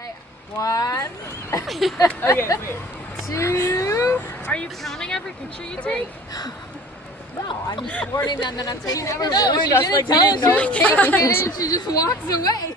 Okay, 1. Okay, wait. 2. Are you counting every picture you take? No, I'm just warning them that I'm taking every No, picture. she just like we didn't know. taking it and she just walks away.